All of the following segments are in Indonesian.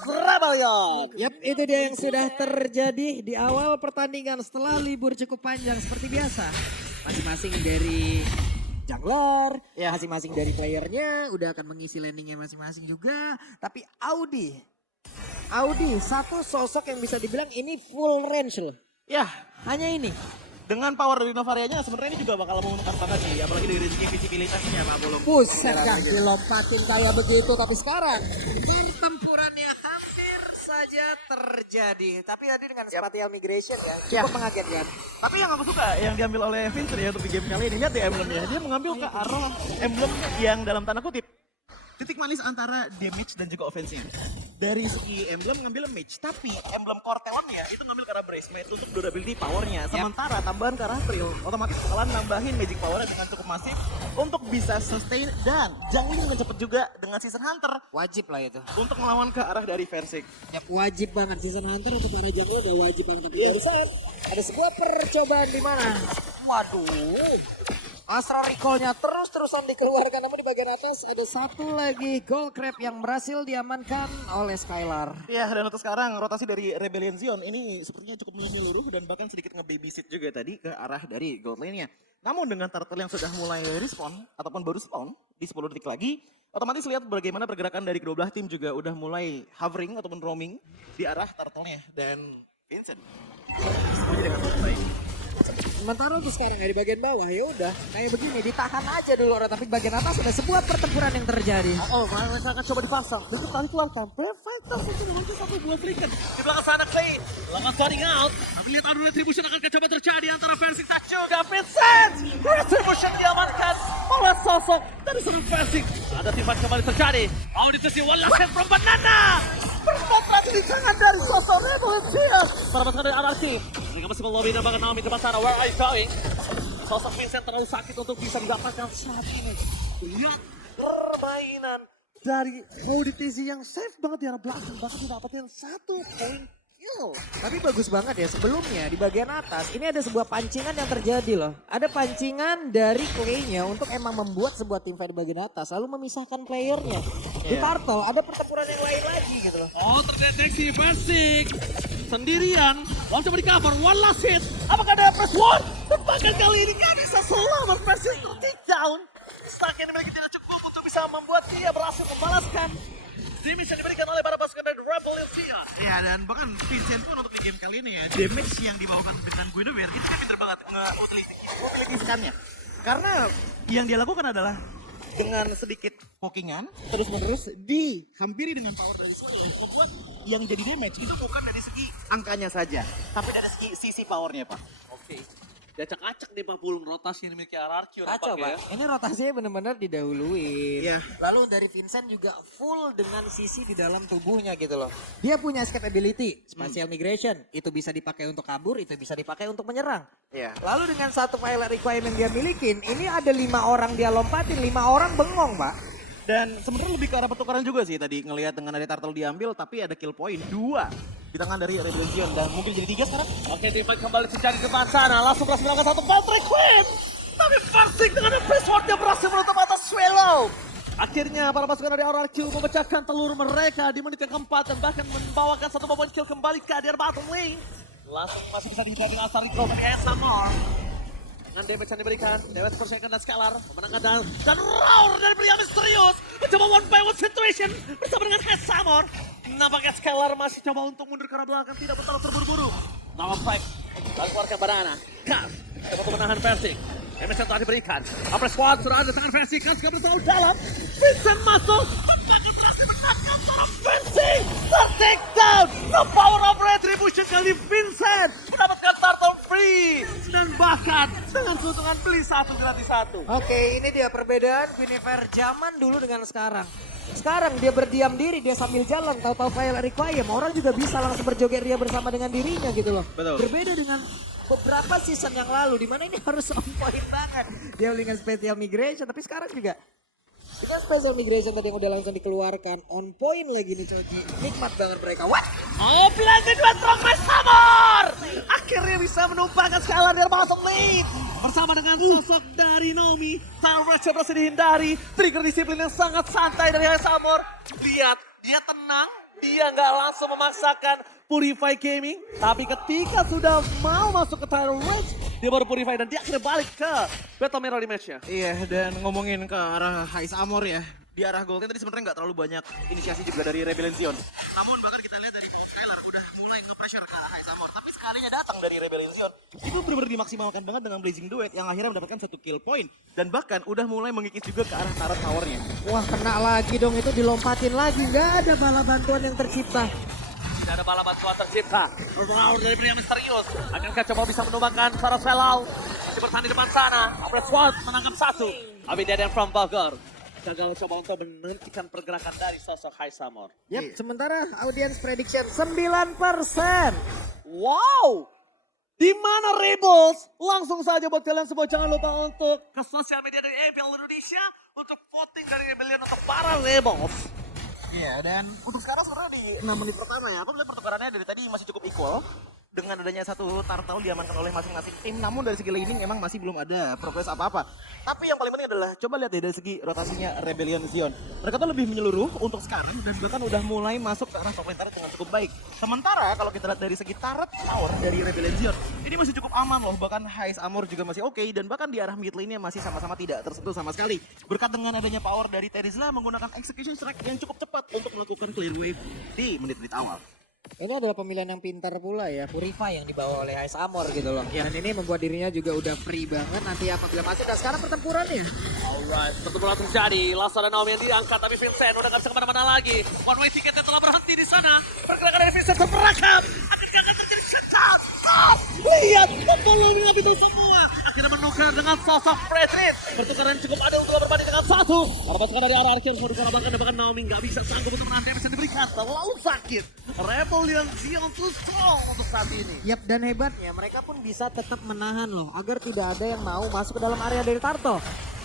Surabaya. Yap, itu dia yang sudah terjadi di awal pertandingan setelah libur cukup panjang seperti biasa. Masing-masing dari jungler, masing-masing dari playernya udah akan mengisi landingnya masing-masing juga. Tapi Audi satu sosok yang bisa dibilang ini full range loh. Ya, Hanya ini. dengan power dari Novarianya sebenarnya ini juga bakal menguntungkan banget sih. Apalagi dari segi visibilitasnya Pak Bulung. Buset kan dilompatin kayak begitu. Tapi sekarang pertempurannya hampir saja terjadi. Tapi tadi dengan spatial migration ya cukup mengagetkan. Tapi yang aku suka yang diambil oleh Vincent ya untuk di game kali ini. Lihat ya emblemnya. Dia mengambil ke arah emblem yang dalam tanda kutip titik manis antara damage dan juga offensive. Dari segi emblem ngambil mage, tapi emblem core talentnya itu ngambil ke arah bracelet untuk durability powernya. Sementara tambahan ke arah Trill, otomatis bakalan nambahin magic powernya dengan cukup masif untuk bisa sustain dan jungling dengan cepat juga dengan Season Hunter Wajib lah itu. untuk melawan ke arah dari Versik. Ya, wajib banget season hunter untuk para jungler udah wajib banget. Tapi barusan ada sebuah percobaan di mana? Waduh. Astral Recall-nya terus-terusan dikeluarkan, namun di bagian atas ada satu lagi Gold Crab yang berhasil diamankan oleh Skylar. Ya, dan untuk sekarang rotasi dari Rebellion Zion ini sepertinya cukup menyeluruh dan bahkan sedikit nge-babysit juga tadi ke arah dari gold lane-nya. Namun dengan turtle yang sudah mulai respawn ataupun baru spawn di 10 detik lagi, otomatis lihat bagaimana pergerakan dari kedua belah tim juga udah mulai hovering ataupun roaming di arah turtle-nya. Dan Vincent sembunyi dengan baik. Sementara untuk sekarang ya di bagian bawah ya udah kayak begini, ditahan aja dulu orang, tapi bagian atas ada sebuah pertempuran yang terjadi. Oh, mereka akan coba dipasang. Begitu kali keluarkan. Fighter itu namanya sampai buat Flicken. Di belakang sana Clay. Belakang starting out. Tapi lihat adu retribution akan coba terjadi antara Versik Tacho dan Vincent. Retribution diamankan oleh sosok dari seluruh Versik. Ada timbal kembali terjadi. Auditasi one last hit from Banana. Berkontrasi di tangan dari sosok Revolution. Para pasukan dari Anarchy. Mereka masih melobi dan bahkan Naomi depan sana. Where are you going? Sosok Vincent terlalu sakit untuk bisa mendapatkan saat ini. Lihat permainan dari auditasi yang safe banget di arah belakang. Bahkan didapatin 1 poin kill. Tapi bagus banget ya, sebelumnya di bagian atas ini ada sebuah pancingan yang terjadi loh. Ada pancingan dari Clay-nya untuk emang membuat sebuah tim fight di bagian atas lalu memisahkan playernya. Di Turtle ada pertempuran yang lain lagi gitu loh. Oh, terdeteksi Versik sendirian. Langsung di cover, one last hit. Apakah ada press one? Bahkan kali ini gak bisa selamat. Versik take down. Stack yang dimiliki tidak cukup untuk bisa membuat dia berhasil membalaskan damage yang diberikan oleh para pasukan dari Rebellion Zion. Ya, dan bahkan Vincent pun untuk di game kali ini ya, damage yang dibawakan dengan Guinevere itu dia pinter banget nge-utilisikannya. Karena yang dia lakukan adalah dengan sedikit pokingan terus-menerus dihampiri dengan power dari Swallow untuk membuat yang jadi damage itu bukan dari segi angkanya saja, tapi dari segi sisi powernya, Pak. Oke. Acak-acak deh Pak Pulung rotasi yang dimiliki RRQ. Kacau nampaknya Pak, ini rotasinya benar-benar didahuluin. Iya. Lalu dari Vincent juga full dengan sisi di dalam tubuhnya gitu loh. Dia punya escape ability, spatial migration. Itu bisa dipakai untuk kabur, itu bisa dipakai untuk menyerang. Iya. Lalu dengan satu pilot requirement dia milikin, ini ada 5 orang dia lompatin, 5 orang bengong Pak. Dan sebenarnya lebih ke arah pertukaran juga sih tadi ngelihat dengan ada turtle diambil tapi ada kill point 2 di tangan dari Rebellion Zion dan mungkin jadi 3 sekarang. Oke, tim fight kembali terjadi di depan sana. Langsung berhasil melakukan satu Patrick Quinn. Tapi Versik dengan Empress Sword-nya berhasil menutup atas Swallow. Akhirnya para pasukan dari RRQ memecahkan telur mereka di menit yang keempat dan bahkan membawakan satu momen kill kembali ke area bottom lane. Langsung masih bisa dihindari dengan Astral Recall dari Esamor. Dengan damage yang diberikan, Dewet per second dan Scalar memenangkan dan roar dari pria misterius. Mencoba one by one situation bersama dengan Esamor. Nampaknya Scalar masih coba untuk mundur ke arah belakang, tidak bertahan terburu-buru. Nama fight, lalu keluarkan Banana. Kas, coba untuk menahan Versik. Damage yang telah diberikan. Apres Squad sudah ada tangan Versik, Kas gak bertahan dalam. Vincent masuk. Versik ter-take down. The power of retribution kali Vincent mendapatkan turtle free. Dan bahkan dengan keuntungan beli 1 gratis 1. Oke, ini dia perbedaan Guinevere zaman dulu dengan sekarang. Sekarang dia berdiam diri, dia sambil jalan, tahu-tahu pilot requiem. Orang juga bisa langsung berjoget dia bersama dengan dirinya gitu loh. Betul. Berbeda dengan beberapa season yang lalu, di mana ini harus on point banget. Dia dengan spatial migration, tapi sekarang juga dengan spatial migration tadi yang udah langsung dikeluarkan. On point lagi nih Coki. Nikmat banget mereka. What? Oh, blended with from my summer. Akhirnya bisa menumpahkan Skylar dari bottom lane. Bersama dengan sosok dari Naomi. Tyrese berhasil dihindari. Trigger disiplin yang sangat santai dari Samor. Lihat, dia tenang dia nggak langsung memaksakan Purify Gaming. Tapi ketika sudah mau masuk ke title range, dia baru Purify dan dia akhirnya balik ke Battle Mirror di match-nya. Iya, dan ngomongin ke arah Hais Amor ya, di arah Golden tadi sebenarnya nggak terlalu banyak inisiasi juga dari Rebellion Zion. Namun bahkan kita lihat dari Skylar udah mulai nge-pressure ke Hais Amor. Tapi sekalinya datang dari Rebellion Zion, itu benar-benar dimaksimalkan banget dengan Blazing Duet yang akhirnya mendapatkan 1 kill point. Dan bahkan udah mulai mengikis juga ke arah turret towernya. Wah kena lagi dong, itu dilompatin lagi. Nggak ada bala bantuan yang tercipta. Tidak ada bala bantuan tercipta. Round dari pria misterius. Akankah coba bisa menumbangkan Sarah Svelau? Masih bertahan di depan sana. Apres Sword menangkap 1. Abi Deden from Bogor gagal coba untuk menghentikan pergerakan dari sosok Hais Amor. Yap, sementara audience prediction 9%. Wow! Di mana Rebels? Langsung saja buat kalian semua jangan lupa untuk ke sosial media dari APL Indonesia untuk voting dari Rebellion untuk para Rebels. Iya, dan untuk sekarang sebenarnya di 6 menit pertama ya, aku melihat pertukarannya dari tadi masih cukup equal. Dengan adanya 1 turtle diamankan oleh masing-masing tim, namun dari segi laning emang masih belum ada progres apa-apa. Tapi yang paling penting adalah, coba lihat deh dari segi rotasinya Rebellion Zion. Mereka tuh lebih menyeluruh untuk sekarang, dan bahkan udah mulai masuk ke arah top lane turret dengan cukup baik. Sementara kalau kita lihat dari segi turret tower dari Rebellion Zion, ini masih cukup aman loh, bahkan Hais Amor juga masih oke, dan bahkan di arah mid lane-nya masih sama-sama tidak tersentuh sama sekali. Berkat dengan adanya power dari Terizla menggunakan execution strike yang cukup cepat untuk melakukan clear wave di menit-menit awal. Ini adalah pemilihan yang pintar pula ya, Purify yang dibawa oleh Hais Amor gitu loh. Dan ini membuat dirinya juga udah free banget nanti apabila masuk. Dan sekarang pertempurannya. Alright, pertempuran terjadi. Lasa dan Naomi yang diangkat, tapi Vincent udah gak bisa kemana-mana lagi. One way ticketnya telah berhenti di sana. Pergerakan dari Vincent terperangkap. Akhirnya akan terjadi shutdown. Lihat, pemulung itu semua. Akhirnya menukar dengan sosok Fredrik. Pertukaran cukup adil untuk berbanding dengan 1. Para pasukan dari arah Arkin mau dikalabakan dan bahkan Naomi gak bisa sanggup untuk menahan damage yang diberikan. Terlalu sakit. Rebellion Zion too strong untuk saat ini. Yap, dan hebatnya mereka pun bisa tetap menahan loh agar tidak ada yang mau masuk ke dalam area dari Turtle.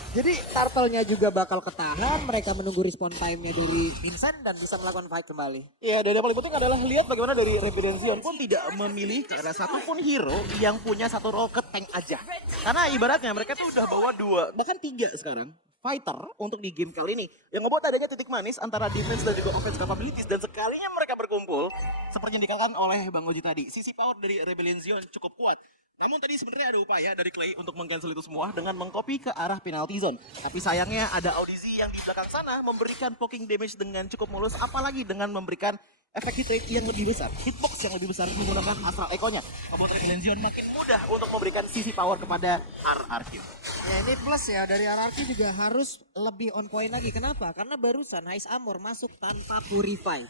Jadi turtle-nya juga bakal ketahan, mereka menunggu respawn time-nya dari Vincent dan bisa melakukan fight kembali. Iya, dan yang paling penting adalah lihat bagaimana dari Rebellion Zion pun tidak memilih ada satupun hero yang punya 1 role ke tank aja. Karena ibaratnya mereka tuh udah bawa 2, bahkan 3 sekarang fighter untuk di game kali ini. Yang ngebuat adanya titik manis antara defense dan juga offense capabilities. Dan sekalinya mereka berkumpul, seperti yang dikatakan oleh Bang Oji tadi, sisi power dari Rebellion Zion cukup kuat. Namun tadi sebenarnya ada upaya dari Clay untuk meng-cancel itu semua dengan mengcopy ke arah penalty zone. Tapi sayangnya ada Audizi yang di belakang sana memberikan poking damage dengan cukup mulus, apalagi dengan memberikan efek hit rate yang lebih besar, hitbox yang lebih besar menggunakan Astral Echo-nya. Membuat Rebellion Zion makin mudah untuk memberikan sisi power kepada RRQ. Ya ini plus ya, dari RRQ juga harus lebih on point lagi. Kenapa? Karena barusan Hais Amor masuk tanpa Purify.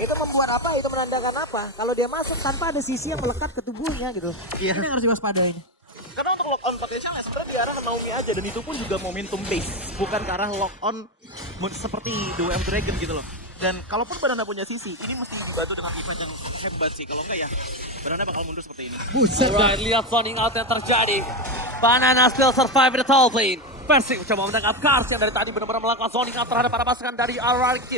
Itu membuat apa? Itu menandakan apa? Kalau dia masuk tanpa ada sisi yang melekat ke tubuhnya gitu. Iya. Ini yang harus diwaspadain. Karena untuk lock on potensialnya sebenarnya diarah ke Naomi aja, dan itu pun juga momentum base, bukan ke arah lock on seperti The Way of Dragon gitu loh. Dan kalaupun Banana punya sisi, ini mesti dibantu dengan event yang hebat sih. Kalau enggak ya, Banana bakal mundur seperti ini. Buset. Alright, lihat zoning out yang terjadi. Banana still survive in the top lane. Persik mencoba menangkap Kars yang dari tadi benar-benar melakukan zoning out terhadap para pasukan dari RRQ.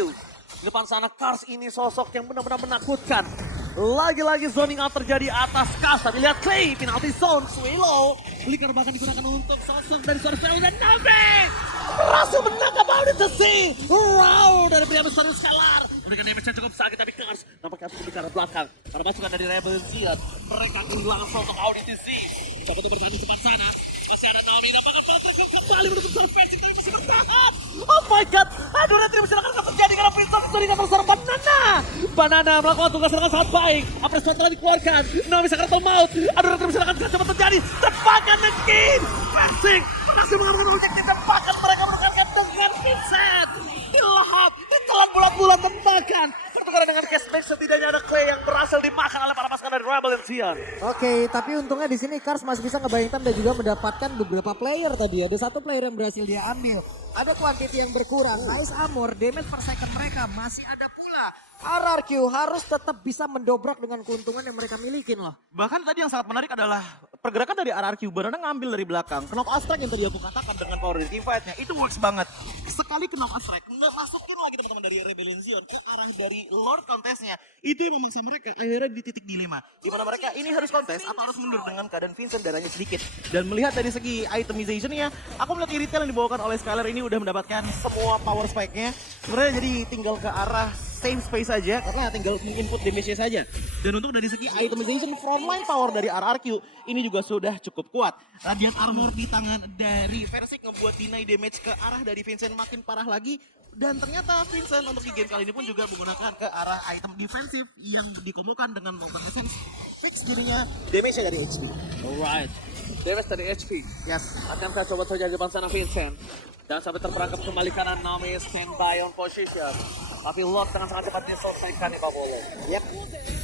Di depan sana Kars ini sosok yang benar-benar menakutkan. Lagi-lagi zoning out terjadi atas Kars. Tapi lihat Clay, penalty zone, Swilo. Flicker bahkan digunakan untuk sosok dari Sorfeo dan Nabe. Berhasil menangkap Auditasi. Wow, dari pria besar Scalar. Memberikan damage yang cukup sakit, tapi Kars nampaknya harus berbicara belakang. Karena pasukan dari Rebel Zion, mereka kehilangan sosok Auditasi. Coba untuk bertahan di depan sana. Masih ada Naomi, dapatkan pelaku kembali menutup Surface, tapi masih bertahan. Oh my god, aduh retribusi akan terjadi karena Vincent itu dengan besar Banana. Banana melakukan tugas dengan sangat baik. Apres telah dikeluarkan, Naomi bisa kartu maut. Aduh retribusi akan cepat terjadi. Tepakan Nekin, Persik masih mengamankan objektif, tepakan mereka menangkap dengan Vincent. Dilahap, ditelan bulat-bulat tempakan. Pertukaran dengan cashback, setidaknya ada Clay yang berhasil dimakan oleh para pasukan dari Rebel Zion. Oke, tapi untungnya di sini Kars masih bisa ngebayangkan dan juga mendapatkan beberapa player tadi. Ada 1 player yang berhasil dia ambil. Ada quantity yang berkurang. Hais Amor, damage per second mereka masih ada pula. RRQ harus tetap bisa mendobrak dengan keuntungan yang mereka milikin loh. Bahkan tadi yang sangat menarik adalah pergerakan dari RRQ, Banana ngambil dari belakang. Knock Astrike yang tadi aku katakan dengan power dari teamfight-nya, itu works banget. Sekali Knock Astrike, nggak masukin lagi teman-teman dari Rebellion Zion ke arah dari Lord Contest-nya. Itu yang memaksa mereka akhirnya di titik dilema. Dimana mereka ini harus kontes atau harus mundur dengan keadaan Vincent darahnya sedikit. Dan melihat dari segi itemization-nya, aku melihat Iritel yang dibawakan oleh Skylar ini udah mendapatkan semua power spike-nya. Sebenarnya jadi tinggal ke arah save space saja karena tinggal input damage-nya saja. Dan untuk dari segi itemization frontline power dari RRQ ini juga sudah cukup kuat. Radiant Armor di tangan dari Versik ngebuat deny damage ke arah dari Vincent makin parah lagi. Dan ternyata Vincent untuk di game kali ini pun juga menggunakan ke arah item defensif yang dikombokan dengan Molten Essence. Fix jadinya damage-nya dari HP. Alright. Damage dari HP. Yes. Akankah coba terjadi depan sana Vincent? Dan sampai terperangkap kembali kanan Naomi stand by on position. Tapi Lord dengan sangat cepat diselesaikan di Babolo. Yap.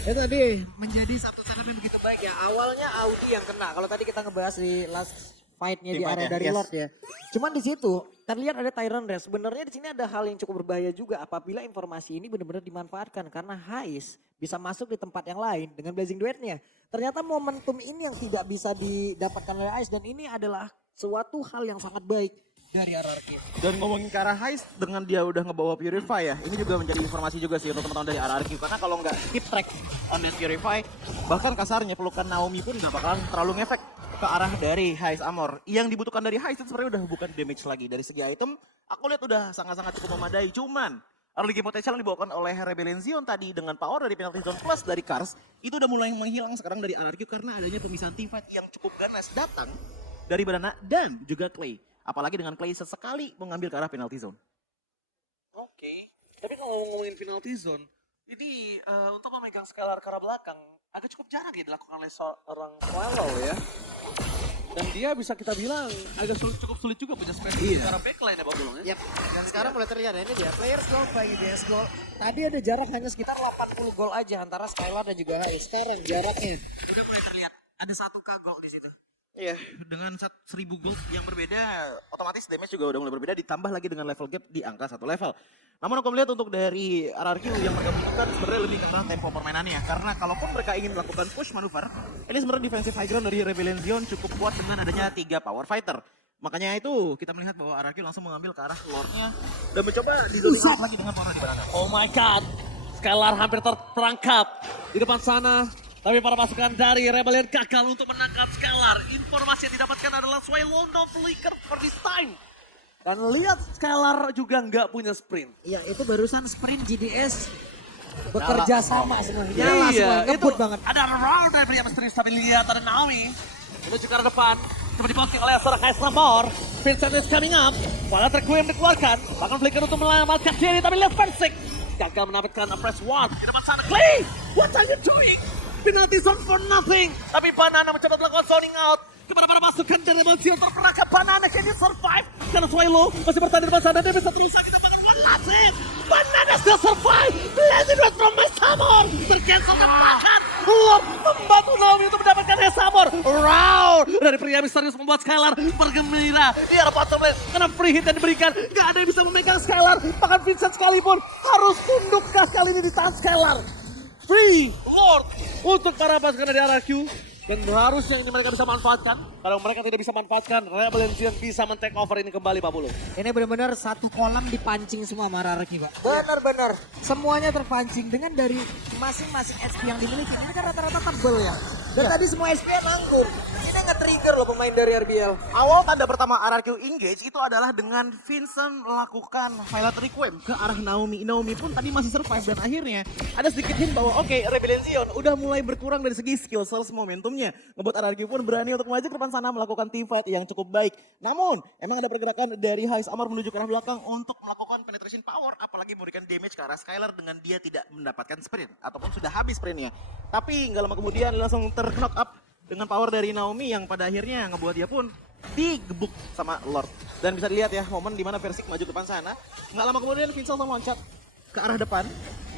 Itu tadi menjadi satu setup yang begitu baik ya. Awalnya Audi yang kena. Kalau tadi kita ngebahas di last fight-nya di area dari Lord ya. Cuman di situ terlihat ada Tyrant Race. Sebenarnya di sini ada hal yang cukup berbahaya juga apabila informasi ini benar-benar dimanfaatkan karena Hais bisa masuk di tempat yang lain dengan Blazing Duet-nya. Ternyata momentum ini yang tidak bisa didapatkan oleh Hais dan ini adalah suatu hal yang sangat baik dari RRQ. Dan ngomongin ke arah Heist dengan dia udah ngebawa Purify ya, ini juga menjadi informasi juga sih untuk teman-teman dari RRQ. Karena kalau nggak keep track on that Purify, bahkan kasarnya pelukan Naomi pun nggak bakalan terlalu ngefek ke arah dari Heist Armor. Yang dibutuhkan dari Heist itu sebenarnya udah bukan damage lagi. Dari segi item, aku lihat udah sangat-sangat cukup memadai. Cuman, early game potential yang dibawakan oleh Rebellion Zion tadi dengan power dari penalty zone plus dari Cars, itu udah mulai menghilang sekarang dari RRQ karena adanya pemisahan teamfight yang cukup ganas datang dari Banana dan juga Clay. Apalagi dengan Clay sesekali mengambil ke arah penalty zone. Oke. Tapi kalau ngomongin penalty zone, ini untuk memegang scalar ke arah belakang agak cukup jarang ya dilakukan oleh seorang Swallow ya. Dan dia bisa kita bilang agak cukup sulit juga punya space ke arah backline ya Pak Bulong ya. Yap. Dan sekarang mulai terlihat ini dia players goal by DS goal. Tadi ada jarak hanya sekitar 80 gol aja antara Skylar dan juga Hais. Sekarang jaraknya udah mulai terlihat. Ada 1K gol di situ. Iya, dengan 1000 gold yang berbeda, otomatis damage juga udah mulai berbeda, ditambah lagi dengan level gap di angka 1 level. Namun aku melihat untuk dari RRQ yang mereka butuhkan sebenarnya lebih karena tempo permainannya. Karena kalaupun mereka ingin melakukan push manuver, ini sebenarnya defensive high ground dari Rebellion Zion cukup kuat dengan adanya 3 power fighter. Makanya itu kita melihat bahwa RRQ langsung mengambil ke arah Lordnya dan mencoba didolikan lagi dengan power di Banana. Oh my god. Skylar hampir terperangkap di depan sana. Tapi para pasukan dari Rebellion gagal untuk menangkap Skylar. Informasi yang didapatkan adalah Swallow no flicker for this time. Dan lihat Skylar juga nggak punya sprint. Iya itu barusan sprint GDS bekerja sama semuanya. Iya, ngebut banget. Ada round dari pria misterius tapi lihat ada Naomi. Menuju ke arah depan. Coba diposting oleh seorang Heist Armor. Vincent is coming up. Para Requiem dikeluarkan. Bahkan flicker untuk menyelamatkan diri tapi lihat Versik. Gagal mendapatkan a press one. Di depan sana Clay. What are you doing? Penalty zone for nothing. Tapi Banana mencoba melakukan zoning out. Kepada para pasukan dari Rebellion terperangkap. Banana can you survive? Karena Swallow masih bertahan di depan sana. Dia bisa terus kita bahkan one last hit. Banana still survive. Blazing Red from Heist Armor. Tercancel tepakan. Lord membantu Naomi untuk mendapatkan Heist Armor. Round dari pria misterius membuat Skylar bergembira. Di arah bottom lane. Karena free hit yang diberikan. Gak ada yang bisa memegang Skylar. Bahkan Vincent sekalipun harus tunduk kali ini di tangan Skylar. Free Lord untuk para pasukan dari RRQ. Dan harusnya ini mereka bisa manfaatkan. Kalau mereka tidak bisa manfaatkan, Rebellion Zion bisa men-take over ini kembali Pak Bulu. Ini benar-benar satu kolam dipancing semua sama RRQ Pak. Benar-benar. Semuanya terpancing dengan dari masing-masing SP yang dimiliki. Ini kan rata-rata tebel ya. Dan tadi semua SP nanggung. Ini nge-trigger loh pemain dari RBL. Awal tanda pertama RRQ engage itu adalah dengan Vincent melakukan Violet Requiem ke arah Naomi. Naomi pun tadi masih survive dan akhirnya ada sedikit hint bahwa oke, Rebellion Zion udah mulai berkurang dari segi skill source momentumnya. Ngebuat RRQ pun berani untuk maju ke depan sana melakukan team fight yang cukup baik. Namun emang ada pergerakan dari Heist Armor menuju ke arah belakang untuk melakukan penetration power. Apalagi memberikan damage ke arah Skylar dengan dia tidak mendapatkan sprint. Ataupun sudah habis sprintnya. Tapi nggak lama kemudian langsung knock up dengan power dari Naomi yang pada akhirnya ngebuat dia pun digebuk sama Lord. Dan bisa dilihat ya momen dimana Versik maju ke depan sana. Nggak lama kemudian Vincent langsung loncat ke arah depan.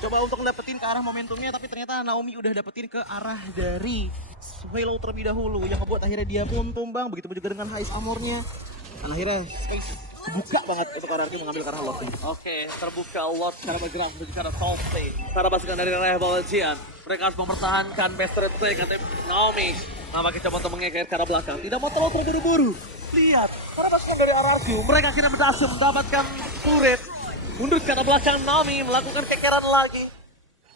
Coba untuk dapetin ke arah momentumnya tapi ternyata Naomi udah dapetin ke arah dari Swallow terlebih dahulu. Yang ngebuat akhirnya dia pun tumbang. Begitu juga dengan Heist Armornya. Dan akhirnya space buka banget untuk RRQ mengambil ke arah Lord. Oke, terbuka Lord secara bergerak menuju ke arah top state. Para pasukan dari Rebellion Zion, mereka harus mempertahankan Master Play kata Naomi. Nampaknya coba untuk mengekir ke arah belakang. Tidak mau terlalu terburu-buru. Lihat, para pasukan dari RRQ, mereka akhirnya berhasil mendapatkan turret. Mundur ke arah belakang, Naomi melakukan kekeran lagi.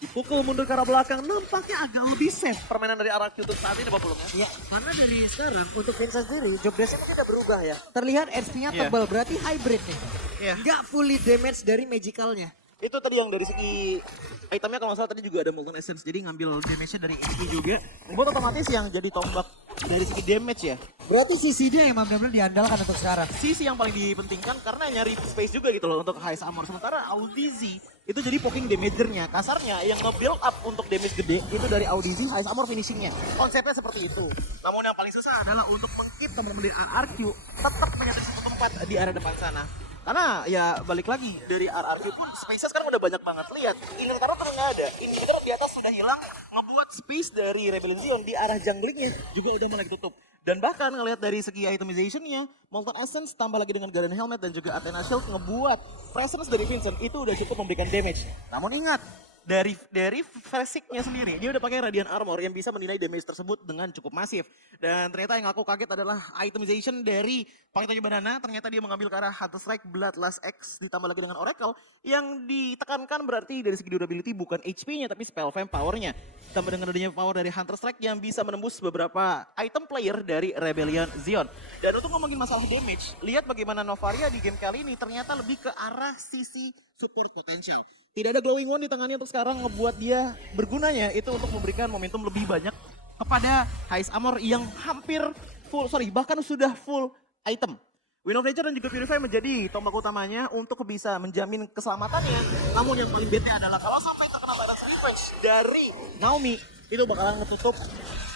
Dipukul mundur ke arah belakang, nampaknya agak lebih safe permainan dari RRQ untuk saat ini Pak Pulung ya. Ya, karena dari sekarang untuk Vincent sendiri, job desk-nya tidak berubah ya. Terlihat SP-nya tebal, berarti hybrid nih. Iya. Nggak fully damage dari magicalnya. Itu tadi yang dari segi itemnya kalau nggak salah tadi juga ada Molten Essence. Jadi ngambil damage-nya dari HP juga. Buat otomatis yang jadi tombak dari segi damage ya. Berarti sisi dia yang benar-benar diandalkan untuk sekarang. Sisi yang paling dipentingkan karena nyari space juga gitu loh untuk Highest Armor. Sementara Audizi itu jadi poking damagernya. Kasarnya yang nge-build up untuk damage gede itu dari Audizi Highest Armor finishingnya. Konsepnya seperti itu. Namun yang paling susah adalah untuk meng-keep teman-teman dari RRQ tetap menyatu satu tempat di area depan sana. Karena ya balik lagi dari RRQ pun space sekarang udah banyak banget. Lihat, inhibitor tuh nggak ada. Inhibitor di atas sudah hilang, ngebuat space dari Rebellion Zion di arah junglingnya juga udah mulai tutup. Dan bahkan ngelihat dari segi itemization-nya, Molten Essence tambah lagi dengan Guardian Helmet dan juga Athena Shield ngebuat presence dari Vincent itu udah cukup memberikan damage. Namun ingat, dari Freshik-nya sendiri, dia udah pakai Radiant Armor yang bisa menilai damage tersebut dengan cukup masif. Dan ternyata yang aku kaget adalah itemization dari Pangitonya Banana. Ternyata dia mengambil ke arah Hunter Strike, Bloodlust X ditambah lagi dengan Oracle. Yang ditekankan berarti dari segi durability bukan HP-nya tapi spell vamp power-nya. Tambah dengan adanya power dari Hunter Strike yang bisa menembus beberapa item player dari Rebellion Zion. Dan untuk ngomongin masalah damage, lihat bagaimana Novaria di game kali ini ternyata lebih ke arah sisi support potential. Tidak ada glowing one di tangannya untuk sekarang ngebuat dia bergunanya itu untuk memberikan momentum lebih banyak kepada Highest Armor yang hampir full, bahkan sudah full item. Wind of Nature dan juga Purify menjadi tombak utamanya untuk bisa menjamin keselamatannya. Namun yang paling bete adalah kalau sampai terkena balance revenge dari Naomi, itu bakalan ngetutup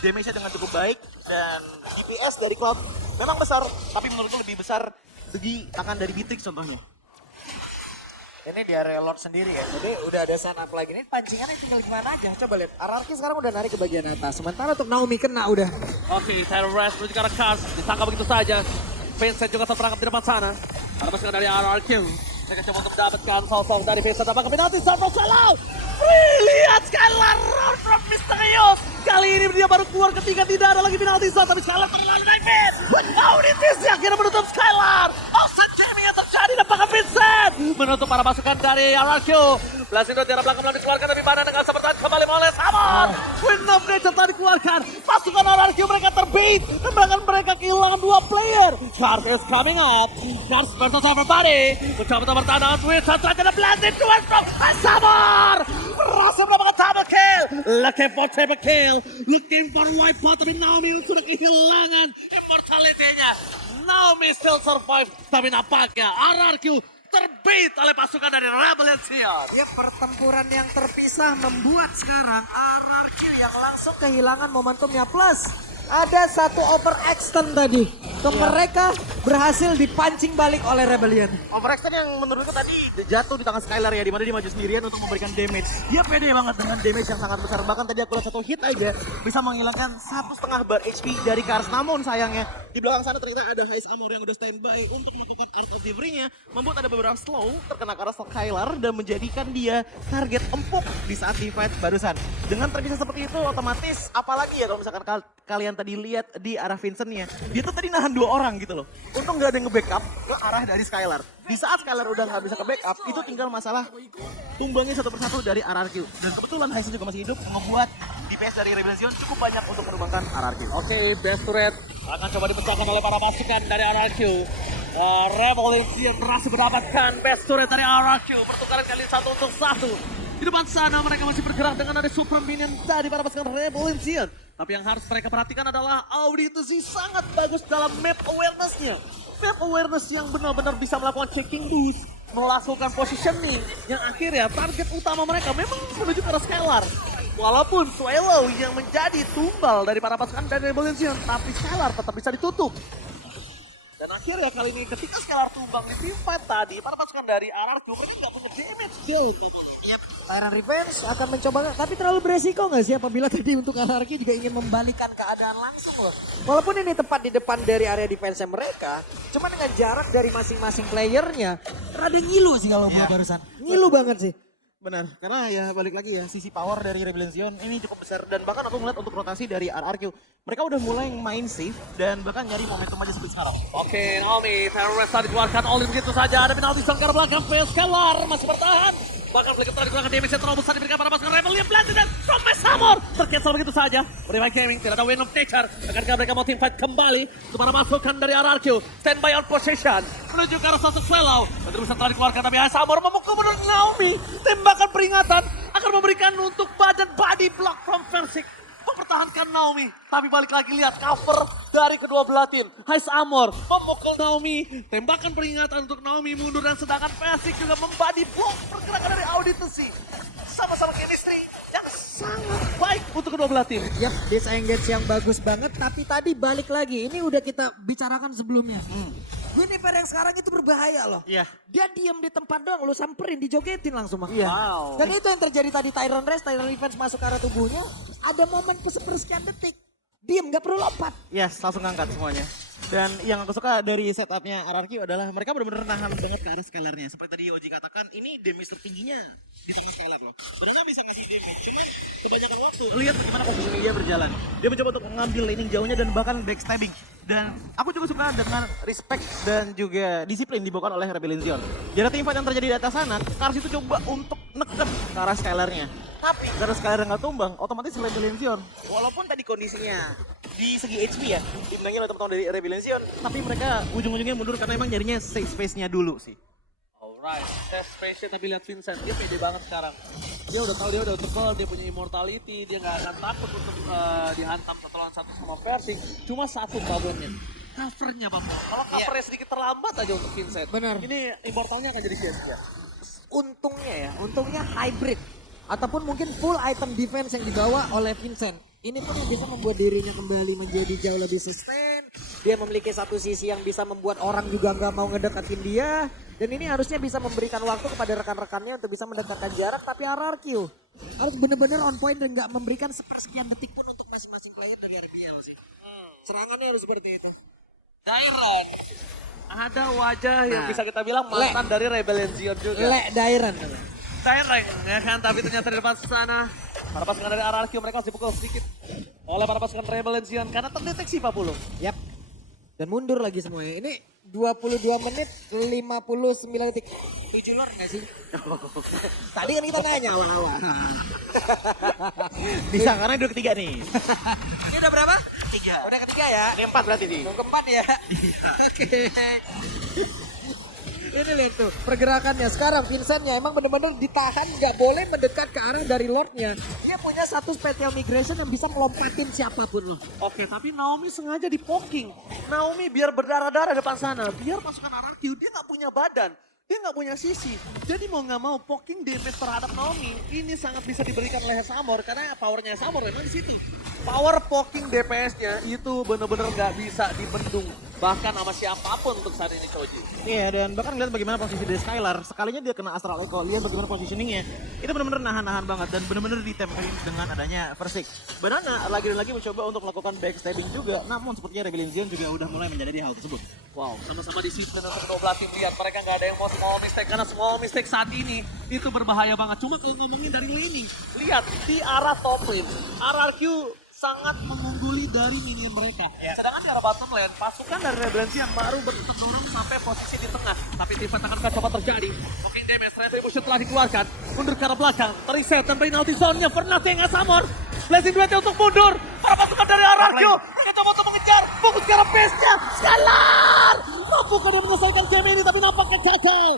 damage-nya dengan cukup baik. Dan DPS dari Cloud memang besar, tapi menurutku lebih besar di tangan dari Beatrix contohnya. Ini di area Lord sendiri ya, jadi udah ada setup lagi. Ini pancingannya tinggal gimana aja, coba lihat. RRQ sekarang udah narik ke bagian atas, sementara untuk Naomi kena udah. Oke, Terrorist menuju ke arah Kars, ditangkap begitu saja. Vincent juga terperangkap di depan sana. Ada pasukan dari RRQ. Mereka coba untuk mendapatkan sosok dari Vincent. Apakah penalti? Sarpro selalu. Lihat Skylar round from Misterius. Kali ini dia baru keluar ketika tidak ada lagi penalti shot. Tapi Skylar terlalu naik. Auditisi akhirnya menutup Skylar. Offset Jamie yang terjadi. Dan apakah Vincent menutup para pasukan dari RRQ. Blasindo di arah belakang belum dikeluarkan. Tapi mana dengan seperti kembali oleh Samon. Wind of Nature tadi dikeluarkan. Pasukan RRQ mereka terbait. Dan bahkan mereka kehilangan 2 player. Charge is coming up. Charge versus everybody. Mencoba bertahan Vincent saja ada blast into it from Samar. Berhasil mendapatkan double kill. Looking for triple kill. Looking for wipeout. Tapi Naomi sudah kehilangan immortality-nya. Naomi still survive. Tapi nampaknya RRQ terbit oleh pasukan dari Rebellion Zion. Dia pertempuran yang terpisah membuat sekarang RRQ yang langsung kehilangan momentumnya. Plus ada satu overextend tadi. Mereka berhasil dipancing balik oleh Rebellion. Overextend yang menurutku tadi jatuh di tangan Skylar ya, dimana dia maju sendirian untuk memberikan damage. Dia pede banget dengan damage yang sangat besar. Bahkan tadi aku lihat satu hit aja bisa menghilangkan 1,5 bar HP dari Kars. Namun sayangnya di belakang sana ternyata ada Highest Armor yang udah standby untuk melakukan Art of Delivery-nya. Membuat ada beberapa slow terkena ke arah Skylar dan menjadikan dia target empuk di saat di fight barusan. Dengan terpisah seperti itu otomatis apalagi ya kalau misalkan kalian tadi lihat di arah Vincent-nya. Dia tuh tadi nahan 2 orang gitu loh. Untung gak ada yang nge-backup ke arah dari Skylar. Di saat Skylar udah gak bisa ke-backup, itu tinggal masalah tumbangnya satu persatu dari RRQ. Dan kebetulan Heisen juga masih hidup, ngebuat DPS dari Rebellion Zion cukup banyak untuk menumbangkan RRQ. Oke, best turret akan coba dipecahkan oleh para pasukan dari RRQ. Rebellion Zion berhasil mendapatkan best turret dari RRQ. Pertukaran kali 1 untuk 1. Di depan sana mereka masih bergerak dengan ada super minion tadi para pasukan Rebellion Zion. Tapi yang harus mereka perhatikan adalah Auditisi sangat bagus dalam map awareness-nya. Map awareness yang benar-benar bisa melakukan checking boost, melakukan positioning, yang akhirnya target utama mereka memang menuju ke arah Skylar. Walaupun Swallow yang menjadi tumbal dari para pasukan dari Rebellion Zion, tapi Skylar tetap bisa ditutup. Dan akhirnya kali ini ketika Skylar tumbang di team fight tadi, para pasukan dari RRQ mereka nggak punya damage build. Yep. Tyrant Revenge akan mencoba, tapi terlalu beresiko nggak sih apabila tadi untuk RRQ juga ingin membalikan keadaan langsung loh. Walaupun ini tepat di depan dari area defense mereka, cuma dengan jarak dari masing-masing playernya, rada ngilu sih kalau gua barusan. Ngilu banget sih. Benar, karena ya balik lagi ya sisi power dari Rebellion Zion ini cukup besar dan bahkan aku ngeliat untuk rotasi dari RRQ mereka udah mulai main safe dan bahkan nyari momentum aja seperti sekarang. Oke, Naomi, Terrorist tadi dikeluarkan oleh begitu saja. Ada penalti sang ke belakang, Skylar masih bertahan. Bahkan flicker tadi kurangkan damage yang terlalu besar diberikan pada pasukan Rebel yang Blade dan from Samor. Tercancel begitu saja. Revive Gaming, tidak ada Wind of Nature. Akankah mereka mau team fight kembali? Kepada masukan dari RRQ. Standby on position. Menuju ke arah sosok Swallow. Betul bisa telah dikeluarkan tapi Samor memukul menurut Naomi. Tembakan peringatan akan memberikan untuk badan body block from Versik. Mempertahankan Naomi, tapi balik lagi lihat cover dari kedua belah tim. Hais Amor memukul Naomi, tembakan peringatan untuk Naomi mundur dan sedangkan Versik juga membody block pergerakan dari Auditency. Sama-sama chemistry yang sangat baik untuk kedua belah tim. Yap, disengage yang bagus banget, tapi tadi balik lagi. Ini udah kita bicarakan sebelumnya. Guinevere yang sekarang itu berbahaya loh. Iya. Dia diam di tempat doang, lu samperin, dijogetin langsung mah. Iya. Wow. Dan itu yang terjadi tadi, Tyron Revenge masuk ke arah tubuhnya. Ada momen sepersekian detik. Diam, gak perlu lompat. Yes, langsung ngangkat semuanya. Dan yang aku suka dari setupnya RRQ adalah mereka benar-benar nahan banget ke arah scalarnya. Seperti tadi Oji katakan, ini damage tertingginya di tangan scalar loh. Benar bisa ngasih damage, cuman kebanyakan waktu lihat bagaimana posisi dia berjalan. Dia mencoba untuk mengambil laning jauhnya dan bahkan backstabbing. Dan aku juga suka dengan respect dan juga disiplin dibawakan oleh Rebellion Zion. Jadi teamfight yang terjadi di atas sana, Kars itu coba untuk neken ke arah scalarnya. Tapi karena scalar nggak tumbang, otomatis Rebellion Zion. Walaupun tadi kondisinya di segi HP ya, dimenangin oleh teman-teman dari Rebellion Zion, tapi mereka ujung-ujungnya mundur karena emang nyarinya safe space-nya dulu sih. Alright, test space tapi lihat Vincent, dia pede banget sekarang. Dia udah tahu dia udah tebal, dia punya immortality, dia nggak akan takut untuk dihantam satu lawan satu sama Versik. Cuma satu problemnya, covernya Pak Paul. Kalau covernya sedikit terlambat aja untuk Vincent, Benar. ini immortalnya akan jadi sia-sia. Untungnya hybrid. Ataupun mungkin full item defense yang dibawa oleh Vincent. Ini pun yang bisa membuat dirinya kembali menjadi jauh lebih sustain. Dia memiliki satu sisi yang bisa membuat orang juga nggak mau ngedekatin dia. Dan ini harusnya bisa memberikan waktu kepada rekan-rekannya untuk bisa mendekatkan jarak. Tapi RRQ harus benar-benar on point dan nggak memberikan sepersekian detik pun untuk masing-masing player dari RBL sih. Serangannya harus seperti itu. Dairon, ada wajah yang bisa kita bilang mantan dari Rebellion Zion juga. Dairon. Dairon, ya kan, tapi ternyata di depan sana. Para pasukan dari RRQ mereka masih dipukul sedikit oleh para pasukan Rebellion Zion karena terdeteksi Pak Pulung. Yap. Dan mundur lagi semuanya. Ini 22 menit 59 detik. 7 lord gak sih? Tadi kan kita nanya awal-awal. Bisa karena udah ketiga nih. Ini udah berapa? 3. Udah ketiga ya? Ini 4 berarti nih. Keempat ya? Oke. Ini lihat tuh pergerakannya sekarang Vincentnya emang bener-bener ditahan, nggak boleh mendekat ke arah dari Lordnya. Dia punya satu special migration yang bisa melompatin siapapun loh. Oke, tapi Naomi sengaja di poking. Naomi biar berdarah-darah depan sana, biar pasukan RRQ dia nggak punya badan. Dia nggak punya sisi, jadi mau nggak mau poking damage terhadap Naomi ini sangat bisa diberikan oleh Samor karena powernya Samor memang di situ. Power poking DPS-nya itu bener-bener nggak bisa dibendung bahkan sama siapapun untuk saat ini Choji. Iya, dan bahkan lihat bagaimana posisi dari Skylar. Sekalinya dia kena Astral Echo, lihat bagaimana positioningnya. Itu benar-benar nahan-nahan banget dan benar-benar ditempelin dengan adanya Versik. Banana lagi dan lagi mencoba untuk melakukan backstabbing juga, namun sepertinya Rebellion Zion juga udah mulai menyadari hal tersebut. Wow, sama-sama di sisi dan untuk kedua belah tim lihat mereka nggak ada yang mau small mistake karena small mistake saat ini itu berbahaya banget. Cuma kalau ngomongin dari laning, lihat di arah top lane, RRQ sangat mengungguli dari minion mereka. Sedangkan di arah bottom lane, pasukan dari Rebellion yang baru berturun sampai posisi di tengah. Tapi Tifa akan coba terjadi. Mungkin damage retribution telah dikeluarkan. Mundur ke arah belakang, terreset dan penalty zone-nya for nothing as Samor. Blessing duetnya untuk mundur. Para pasukan dari RRQ mereka coba untuk mengejar. Fokus ke arah base-nya. Scalar! Mampukah dia menyelesaikan game ini tapi nampaknya gagal.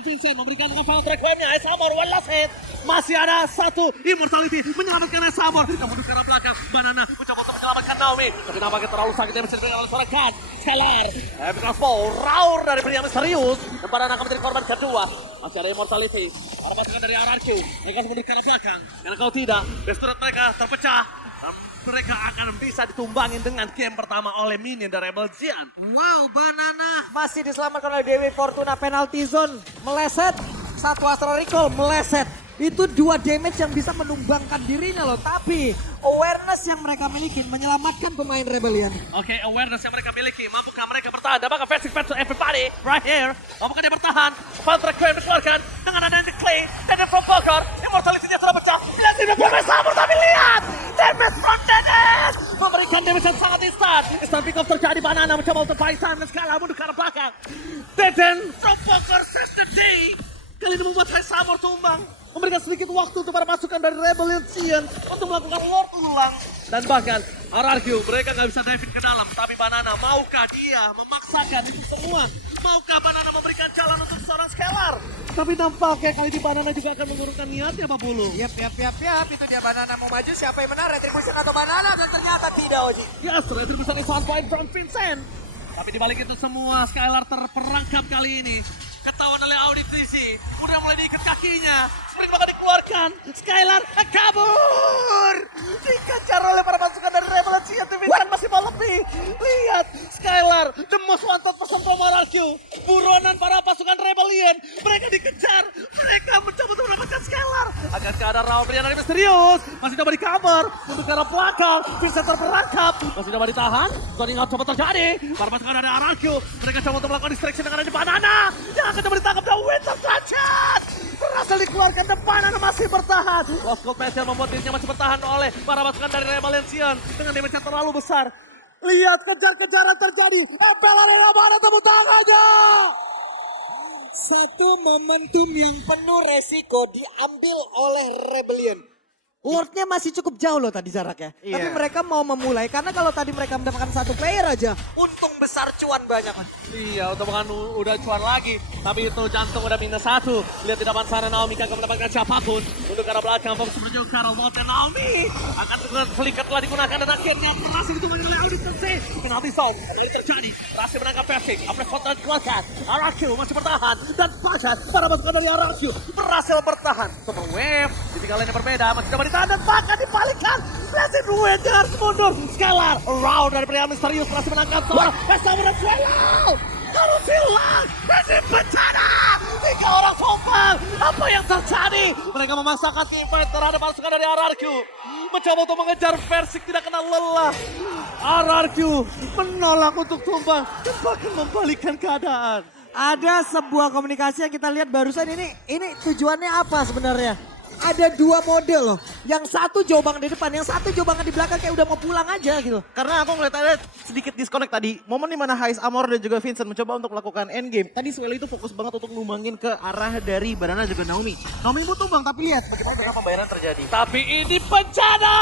Vincent memberikan final track wave-nya. Samor one last hit. Masih ada satu immortality menyelamatkan Samor. Namun di arah belakang, Banana mencoba untuk menyelamatkan Naomi. Tapi nampaknya terlalu sakit yang bisa diberikan oleh seorang Khan. Scalar. Epic Crossbow. Raur dari pria misterius. Dan Banana akan menjadi korban kedua. Masih ada immortality. Para pasukan dari RRQ. Mereka harus mundur ke arah belakang. Karena kalau tidak, best turret mereka terpecah. Dan mereka akan bisa ditumbangin dengan game pertama oleh minion dari Rebel Zion. Wow, Banana masih diselamatkan oleh Dewi Fortuna. Penalty zone meleset. Satu Astral Recall meleset. Itu 2 damage yang bisa menumbangkan dirinya loh. Tapi awareness yang mereka miliki menyelamatkan pemain Rebellion. Oke, awareness yang mereka miliki. Mampukah mereka bertahan? Apakah Versik to everybody right here? Mampukah dia bertahan? Valtra Queen dikeluarkan dengan adanya Clay. Dan from Bogor. Immortality-nya sudah pecah. Lihat tidak damage Samur, tapi lihat! Damage from Dennis! Memberikan damage yang sangat instan. Instant pick off terjadi. Banana mencoba untuk fight time dan skala mundur ke arah belakang. Deden from Bogor says the day. kali ini membuat High Summer tumbang. Memberikan sedikit waktu untuk para pasukan dari Rebellion Sion untuk melakukan Lord ulang. Dan bahkan RRQ mereka nggak bisa diving ke dalam. Tapi Banana maukah dia memaksakan itu semua? Maukah Banana memberikan jalan untuk seorang Scalar? Tapi nampaknya kali ini Banana juga akan mengurungkan niatnya Pak Bulu. Yap. Itu dia Banana mau maju. Siapa yang menang? Retribution atau Banana? Dan ternyata tidak, Oji. Yes, Retribution is 1 point from Vincent. Tapi dibalik itu semua, Skylar terperangkap kali ini. Ketahuan oleh auditisi, udah mulai diikat kakinya. Sprint bakal dikeluarkan, Skylar kabur. Dikejar oleh para pasukan dari Rebellion Sion, Vincent masih mau lebih. Lihat, Skylar, the most wanted person from RRQ. Buronan para pasukan Rebellion, mereka dikejar. Mereka mencoba untuk mendapatkan Skylar. Akankah ada round pilihan dari Misterius? Masih coba di cover, untuk ke arah belakang. Vincent terperangkap, masih coba ditahan. Zoning out coba terjadi. Para pasukan dari RRQ, mereka coba untuk melakukan distraction dengan adanya Banana. Yang akan coba ditangkap dan Winter Transit. Berhasil dikeluarkan dan Banana masih bertahan. Lost Gold Special membuat dirinya masih bertahan oleh para pasukan dari Rebellion Sion dengan damage yang terlalu besar. Lihat kejar-kejaran terjadi. Apel Arena mana tepuk tangannya. Satu momentum yang penuh resiko diambil oleh Rebellion. Lordnya masih cukup jauh loh tadi jaraknya. Iya. Tapi mereka mau memulai karena kalau tadi mereka mendapatkan satu player aja, untung besar cuan banyak. Iya, untuk bukan udah cuan lagi. Tapi itu jantung udah -1. Lihat di depan sana Naomi kagak mendapatkan siapapun. Untuk ke arah belakang, fokus menuju ke arah Walt dan Naomi. Akan segera selikat telah digunakan dan akhirnya berhasil ditumpangi oleh Audit Sensei. Penalti zone ini terjadi. Berhasil menangkap Persik. Apres Foto dikeluarkan. RRQ masih bertahan. Dan bahkan para pasukan dari RRQ berhasil bertahan. Super Wave di tiga lane yang berbeda. Masih coba ditahan dan bahkan dibalikan. Blessed Wave harus mundur. Scalar around dari pria misterius berhasil menangkap seorang Pesta Swallow. Harus hilang. Ini bencana. 3 orang tumbang. Apa yang terjadi? Mereka memaksakan teammate terhadap pasukan dari RRQ. Mencoba untuk mengejar Persik tidak kenal lelah. RRQ menolak untuk tumbang dan bahkan membalikkan keadaan. Ada sebuah komunikasi yang kita lihat barusan ini tujuannya apa sebenarnya? Ada 2 mode loh. Yang satu jauh banget di depan, yang satu jauh banget di belakang kayak udah mau pulang aja gitu. Karena aku ngeliat ada sedikit disconnect tadi. Momen dimana Hais Amor dan juga Vincent mencoba untuk melakukan endgame. Tadi Swelly itu fokus banget untuk numbangin ke arah dari Banana juga Naomi. Naomi pun tumbang, tapi lihat bagaimana beberapa pembayaran terjadi. Tapi ini bencana.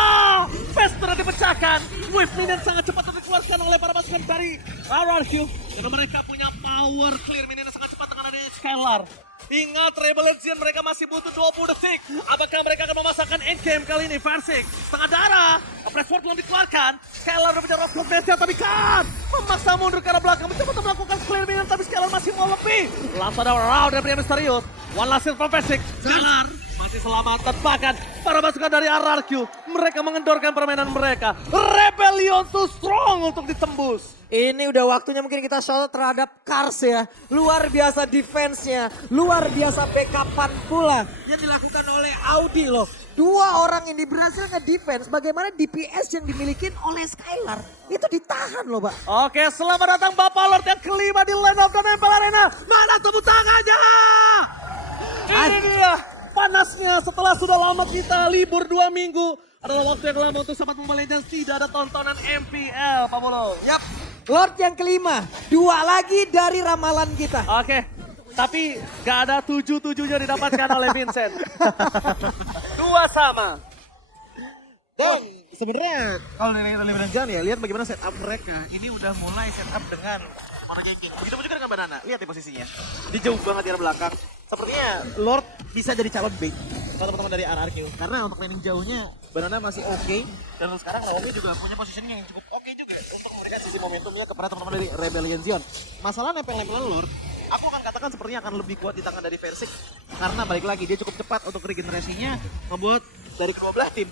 Vesper dipecahkan. Wave minion sangat cepat dikeluarkan oleh para pasukan dari RRQ. Dan mereka punya power clear minion yang sangat cepat dengan adanya Scalar. Ingat Rebellion Sion mereka masih butuh 20 detik. Apakah mereka akan memasakkan endgame kali ini? Versik setengah darah. Pressword belum dikeluarkan. Scalar udah punya Rock Best tapi kan memaksa mundur ke arah belakang. Mencoba untuk melakukan clear minion tapi Scalar masih mau lebih. Langsung ada round dari pria misterius. One last hit from Versik. Scalar masih selamat dan bahkan para pasukan dari RRQ mereka mengendorkan permainan mereka. Rebellion too strong untuk ditembus. Ini udah waktunya mungkin kita shout terhadap Kars ya. Luar biasa defense-nya, luar biasa backupan pula yang dilakukan oleh Audi loh. 2 orang ini berhasil nge-defense bagaimana DPS yang dimiliki oleh Skylar. Itu ditahan loh Pak. Oke, selamat datang Bapak Lord yang kelima di Land of the Maple Arena. Mana tepuk tangannya? Ini dia panasnya setelah sudah lama kita libur 2 minggu. Adalah waktu yang lama untuk sahabat Mobile Legends tidak ada tontonan MPL, Pak Bolo. Yap, Lord yang kelima, 2 lagi dari ramalan kita. Oke, tapi gak ada 7-7-nya didapatkan oleh Vincent. 2 sama. Dan sebenarnya kalau dari Rebellion Sion ya, lihat bagaimana setup mereka. Ini udah mulai setup dengan Mono Jengking. Begitu juga dengan Banana. Lihat ya posisinya. Di jauh banget di arah belakang. Sepertinya Lord bisa jadi calon bait kalau teman-teman dari RRQ. Karena untuk landing jauhnya Banana masih oke. Dan sekarang Naomi juga punya positioning yang cukup oke juga untuk memberikan sisi momentumnya kepada teman-teman dari Rebellion Sion. Masalah nempel-nempelan Lord, aku akan katakan sepertinya akan lebih kuat di tangan dari Versik. Karena balik lagi dia cukup cepat untuk regenerasinya membuat dari kedua belah tim.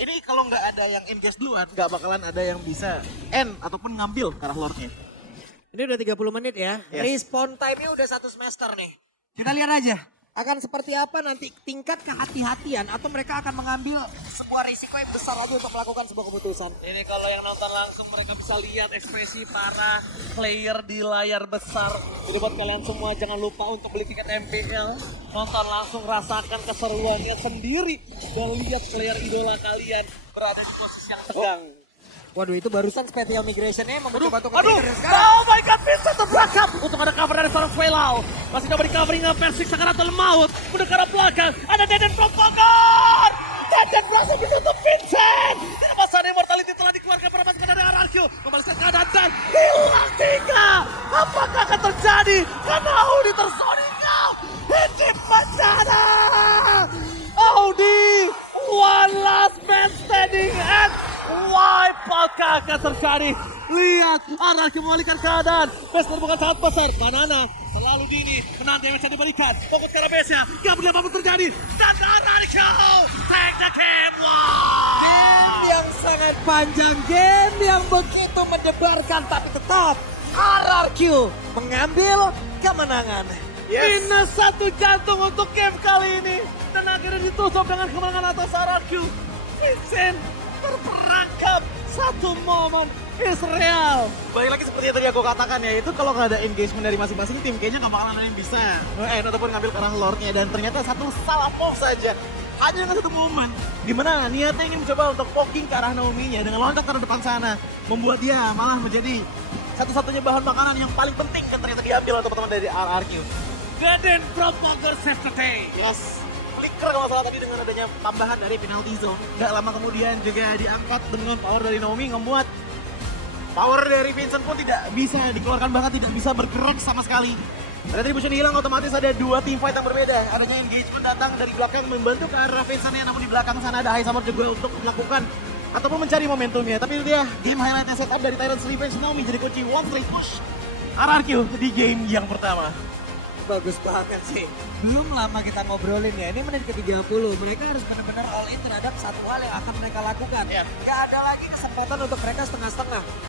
Ini kalau nggak ada yang engage duluan, nggak bakalan ada yang bisa end ataupun ngambil ke arah Lordnya. Ini udah 30 menit ya. Yes. Respawn time-nya udah 1 semester nih. Kita lihat aja. Akan seperti apa nanti tingkat kehati-hatian atau mereka akan mengambil sebuah risiko yang besar lagi untuk melakukan sebuah keputusan. Ini kalau yang nonton langsung mereka bisa lihat ekspresi para player di layar besar. Jadi buat kalian semua jangan lupa untuk beli tiket MPL. Nonton langsung rasakan keseruannya sendiri. Dan lihat player idola kalian berada di posisi yang tegang. Waduh itu barusan spatial migration-nya mencoba untuk Aduh, nge-trigger sekarang. oh my god, Vincent terbelakang. Untuk ada cover dari seorang Swaylau. Masih coba di covering Persik Sakaratul Maut. Menuju ke arah belakang, ada Deden from Bogor. Deden berhasil menutup Vincent. Tidak masalah, Immortality telah dikeluarkan pada pasukan dari RRQ. Membalaskan keadaan dan hilang 3. Apakah akan terjadi? Karena Audi tersoning out. Hidip Mancana. Audi, one last man standing and wipeout akan terjadi. Lihat, RRQ memulihkan keadaan. Bester bukan sangat besar. Banana selalu dini. Menang damage yang diberikan. Fokus ke arah base-nya. Gak boleh apapun terjadi. Dan RRQ take the game. Wow. Game yang sangat panjang, game yang begitu mendebarkan, tapi tetap RRQ mengambil kemenangan. Minus 1 jantung untuk game kali ini. Dan akhirnya ditutup dengan kemenangan atas RRQ. Vincent terperangkap. Satu momen is real. Balik lagi seperti yang tadi aku katakan ya, itu kalau nggak ada engagement dari masing-masing tim, kayaknya nggak bakalan ada yang bisa ataupun ngambil ke arah lordnya. Dan ternyata satu salah poke saja, hanya dengan satu momen, dimana niatnya ingin mencoba untuk poking ke arah Naomi-nya dengan loncat ke depan sana, membuat dia malah menjadi satu-satunya bahan makanan yang paling penting kan ternyata diambil oleh teman-teman dari RRQ. Deden from Bogor save the day. Yes, flicker kalau nggak salah tadi dengan adanya tambahan dari penalty zone. Nggak lama kemudian juga diangkat dengan power dari Naomi, membuat power dari Vincent pun tidak bisa dikeluarkan, bahkan tidak bisa bergerak sama sekali. Retribution hilang, otomatis ada 2 team fight yang berbeda. Adanya engagement datang dari belakang membantu ke arah Vincent-nya, namun di belakang sana ada High Summer juga untuk melakukan ataupun mencari momentumnya. Tapi itu dia, game highlight-nya setup dari Tyrant's Revenge. Naomi jadi kunci one straight push RRQ di game yang pertama. Bagus banget sih. Belum lama kita ngobrolin ya, ini menit ke-30. Mereka harus benar-benar all in terhadap satu hal yang akan mereka lakukan. Iya. Gak ada lagi kesempatan untuk mereka setengah-setengah.